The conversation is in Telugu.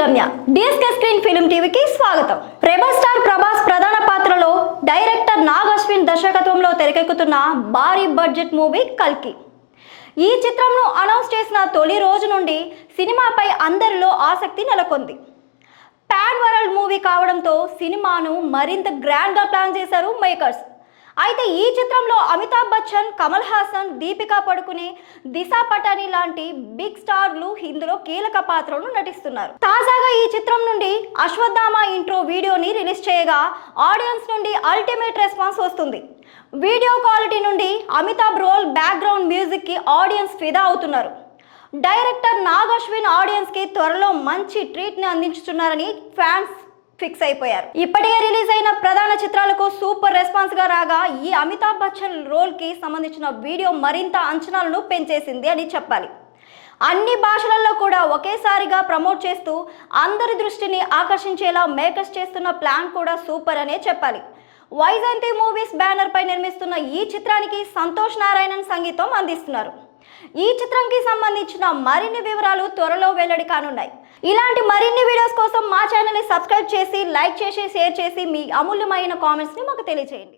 రమ్య. డిఎస్కే స్క్రీన్ ఫిల్మ్ టీవీకి స్వాగతం. రెబల్ స్టార్ ప్రభాస్ ప్రధాన పాత్రలో డైరెక్టర్ నాగ్ అశ్విన్ దర్శకత్వంలో తెరకెక్కుతున్న భారీ బడ్జెట్ మూవీ కల్కి. ఈ చిత్రంను అనౌన్స్ చేసిన తొలి రోజు నుండి సినిమాపై అందరిలో ఆసక్తి నెలకొంది. పాన్ వరల్డ్ మూవీ కావడంతో సినిమాను మరింత గ్రాండ్గా ప్లాన్ చేశారు మేకర్స్. అయితే ఈ చిత్రంలో అమితాబ్ బచ్చన్, కమల్ హాసన్, దీపికా పడుకునే, దిశా పటాని లాంటి బిగ్ స్టార్లు ఇందులో కీలక పాత్రలను నటిస్తున్నారు. తాజాగా ఈ చిత్రం నుండి అశ్వత్థామ ఇంట్రో వీడియోని రిలీజ్ చేయగా ఆడియన్స్ నుండి అల్టిమేట్ రెస్పాన్స్ వస్తుంది. వీడియో క్వాలిటీ నుండి అమితాబ్ రోల్, బ్యాక్గ్రౌండ్ మ్యూజిక్ కి ఆడియన్స్ ఫిదా అవుతున్నారు. డైరెక్టర్ నాగ్ అశ్విన్ ఆడియన్స్ కి త్వరలో మంచి ట్రీట్ ని అందించుతున్నారని ఫ్యాన్స్ ఫిక్స్ అయిపోయారు. ఇప్పటికే రిలీజ్ అయిన ప్రధాన చిత్రాలకు సూపర్ రెస్పాన్స్ గా రాగా ఈ అమితాబ్ బచ్చన్ రోల్ కి సంబంధించిన వీడియో మరింత అంచనాలను పెంచేసింది అని చెప్పాలి. అన్ని భాషలలో కూడా ఒకేసారిగా ప్రమోట్ చేస్తూ అందరి దృష్టిని ఆకర్షించేలా మేకర్స్ చేస్తున్న ప్లాన్ కూడా సూపర్ అనే చెప్పాలి. వైజయంతి మూవీస్ బ్యానర్ పై నిర్మిస్తున్న ఈ చిత్రానికి సంతోష్ నారాయణన్ సంగీతం అందిస్తున్నారు. ఈ చిత్రంకి సంబంధించిన మరిన్ని వివరాలు త్వరలో వెల్లడి కానున్నాయి. ఇలాంటి మరిన్ని వీడియోస్ కోసం మా ఛానల్ని సబ్స్క్రైబ్ చేసి, లైక్ చేసి, షేర్ చేసి మీ అమూల్యమైన కామెంట్స్ని మాకు తెలియజేయండి.